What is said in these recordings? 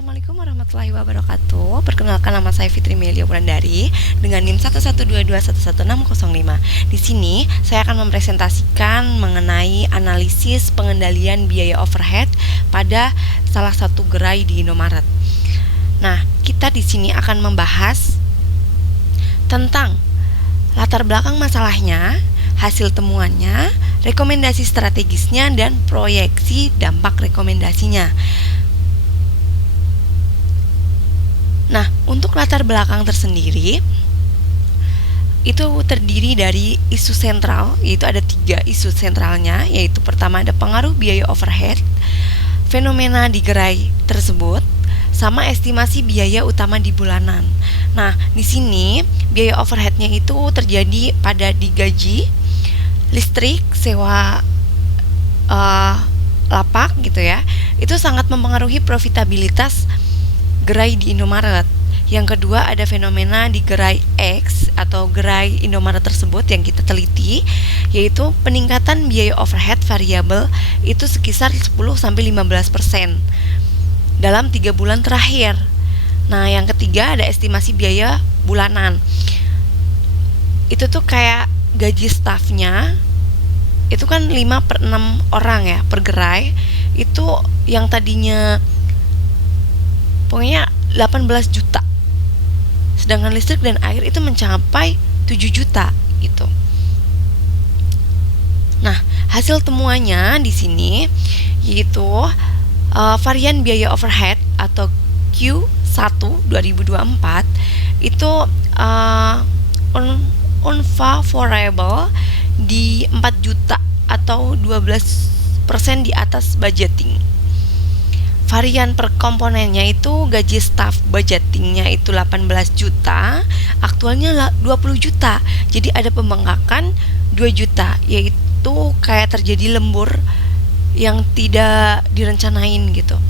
Assalamualaikum warahmatullahi wabarakatuh. Perkenalkan, nama saya Fitri Melia Wulandari dengan NIM 112211605. Di sini saya akan mempresentasikan mengenai analisis pengendalian biaya overhead pada salah satu gerai di Indomaret. Nah, kita di sini akan membahas tentang latar belakang masalahnya, hasil temuannya, rekomendasi strategisnya, dan proyeksi dampak rekomendasinya. Nah, untuk latar belakang tersendiri itu terdiri dari isu sentral, yaitu ada 3 isu sentralnya, yaitu pertama ada pengaruh biaya overhead, fenomena di gerai tersebut, sama estimasi biaya utama di bulanan. Nah, di sini biaya overheadnya itu terjadi pada digaji, listrik, sewa lapak gitu ya. Itu sangat mempengaruhi profitabilitas gerai di Indomaret. Yang kedua ada fenomena di gerai X atau gerai Indomaret tersebut yang kita teliti, yaitu peningkatan biaya overhead variabel itu sekitar 10-15% dalam 3 bulan terakhir. Nah, yang ketiga ada estimasi biaya bulanan. Itu tuh kayak gaji stafnya itu kan 5/6 orang ya per gerai. Itu yang tadinya pokoknya 18 juta, sedangkan listrik dan air itu mencapai 7 juta gitu. Nah, hasil temuannya di sini yaitu varian biaya overhead atau Q1 2024 itu unfavorable di 4 juta atau 12% di atas budgeting. Varian per komponennya itu gaji staff budgetingnya itu 18 juta, aktualnya 20 juta. Jadi ada pembengkakan 2 juta, yaitu kayak terjadi lembur yang tidak direncanain gitu.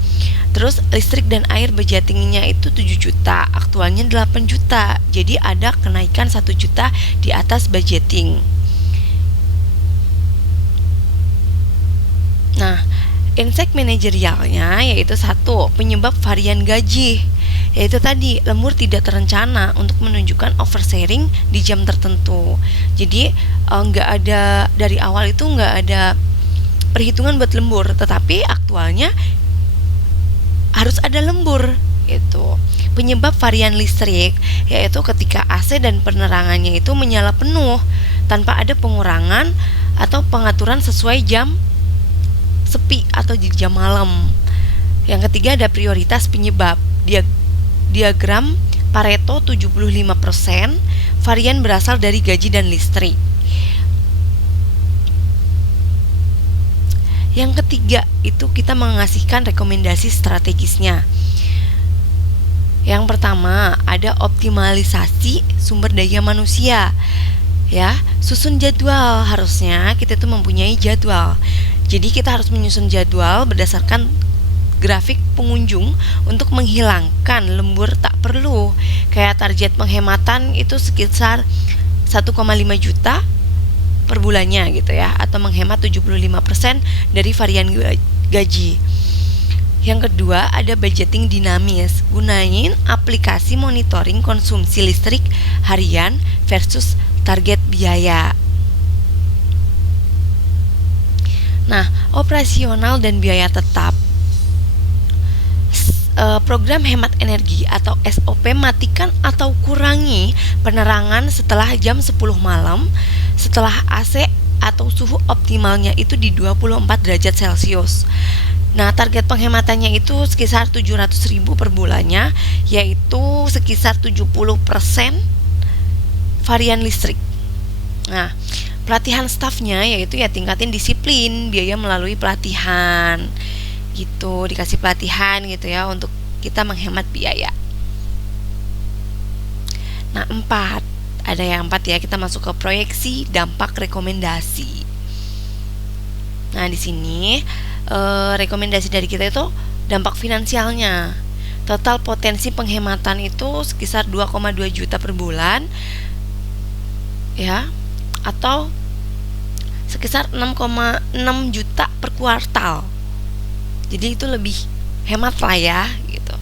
Terus listrik dan air budgetingnya itu 7 juta, aktualnya 8 juta. Jadi ada kenaikan 1 juta di atas budgeting. Nah, insight manajerialnya yaitu 1, penyebab varian gaji, yaitu tadi lembur tidak terencana untuk menunjukkan oversharing di jam tertentu. Jadi nggak ada dari awal itu nggak ada perhitungan buat lembur, tetapi aktualnya harus ada lembur itu. Penyebab varian listrik yaitu ketika AC dan penerangannya itu menyala penuh tanpa ada pengurangan atau pengaturan sesuai jam sepi atau di jam malam. Yang ketiga ada prioritas penyebab, diagram Pareto 75%, varian berasal dari gaji dan listrik. Yang ketiga itu kita mengasihkan rekomendasi strategisnya. Yang pertama ada optimalisasi sumber daya manusia. Ya, susun jadwal, harusnya kita tuh mempunyai jadwal. Jadi kita harus menyusun jadwal berdasarkan grafik pengunjung untuk menghilangkan lembur tak perlu. Kayak target penghematan itu sekitar 1,5 juta per bulannya gitu ya, atau menghemat 75% dari varian gaji. Yang kedua ada budgeting dinamis. Gunain aplikasi monitoring konsumsi listrik harian versus target biaya. Nah, operasional dan biaya tetap. Program hemat energi atau SOP, matikan atau kurangi penerangan setelah jam 10 malam setelah AC atau suhu optimalnya itu di 24 derajat Celcius. Nah, target penghematannya itu sekitar 700.000 per bulannya, yaitu sekitar 70% varian listrik. Nah, pelatihan stafnya yaitu ya tingkatin disiplin biaya melalui pelatihan gitu, dikasih pelatihan gitu ya untuk kita menghemat biaya. Nah, 4 ada yang 4 ya, kita masuk ke proyeksi dampak rekomendasi. Nah, di sini rekomendasi dari kita itu dampak finansialnya. Total potensi penghematan itu sekitar 2,2 juta per bulan ya, atau sekitar 6,6 juta per kuartal. Jadi itu lebih hemat lah ya gitu.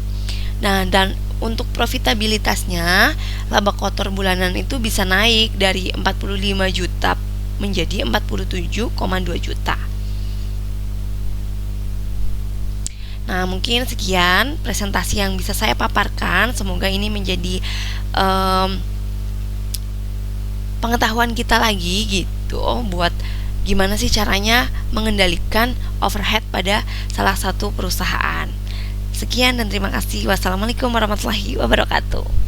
Nah, dan untuk profitabilitasnya, laba kotor bulanan itu bisa naik dari 45 juta menjadi 47,2 juta. Nah, mungkin sekian presentasi yang bisa saya paparkan. Semoga ini menjadi pengetahuan kita lagi gitu, buat gimana sih caranya mengendalikan overhead pada salah satu perusahaan. Sekian dan terima kasih. Wassalamualaikum warahmatullahi wabarakatuh.